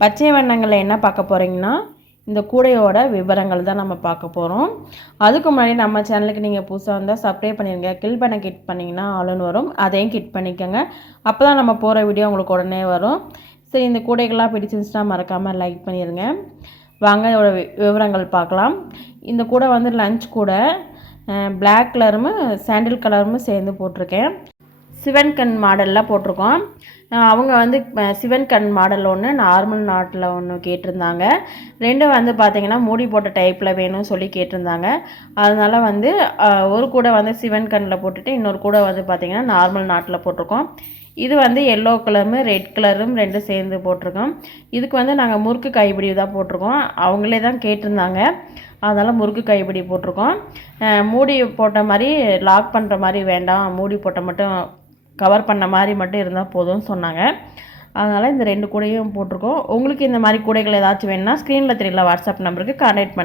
பச்சை வண்ணங்களில் என்ன பார்க்க போகிறீங்கன்னா இந்த கூடையோட விவரங்கள் தான் நம்ம பார்க்க போகிறோம். அதுக்கு முன்னாடி நம்ம சேனலுக்கு நீங்கள் புதுசாக வந்தால் சப்ஸ்கிரைப் பண்ணிடுங்க. கில் பண்ண கிளிக் பண்ணிங்கன்னா ஆளுன்னு வரும், அதையும் கிளிக் பண்ணிக்கோங்க. அப்போ தான் நம்ம போகிற வீடியோ உங்களுக்கு உடனே வரும். சரி, இந்த கூடைகள்லாம் பிடிச்சிருந்துச்சுன்னா மறக்காமல் லைக் பண்ணிடுங்க. வாங்க இதோட விவரங்கள் பார்க்கலாம். இந்த கூடை வந்து லஞ்ச் கூடை, பிளாக் கலரும் சாண்டில் கலரும் சேர்ந்து போட்டிருக்கேன். சிவன் கண் மாடலில் போட்டிருக்கோம். அவங்க வந்து சிவன் கண் மாடல் ஒன்று, நார்மல் நாட்டில் ஒன்று கேட்டிருந்தாங்க. ரெண்டும் வந்து பார்த்திங்கன்னா மூடி போட்ட டைப்பில் வேணும்னு சொல்லி கேட்டிருந்தாங்க. அதனால் வந்து ஒரு கூடை வந்து சிவன் கண்ணில் போட்டுட்டு இன்னொரு கூடை வந்து பார்த்திங்கன்னா நார்மல் நாட்டில் போட்டிருக்கோம். இது வந்து எல்லோ கலரும் ரெட் கலரும் ரெண்டும் சேர்ந்து போட்டிருக்கோம். இதுக்கு வந்து நாங்கள் முறுக்கு கைப்பிடி தான் போட்டிருக்கோம். அவங்களே தான் கேட்டிருந்தாங்க, அதனால் முறுக்கு கைப்பிடி போட்டிருக்கோம். மூடி போட்ட மாதிரி லாக் பண்ணுற மாதிரி வேண்டாம், மூடி போட்ட மட்டும் கவர் பண்ண மாதிரி மட்டும் இருந்தால் போதும்னு சொன்னாங்க. அதனால் இந்த 2 கூடையும் போட்டிருக்கோம். உங்களுக்கு இந்த மாதிரி கூடைகள் ஏதாச்சும் வேணும்னா ஸ்க்ரீனில் தெரியல வாட்ஸ்அப் நம்பருக்கு கான்டாக்ட் பண்ணுங்கள்.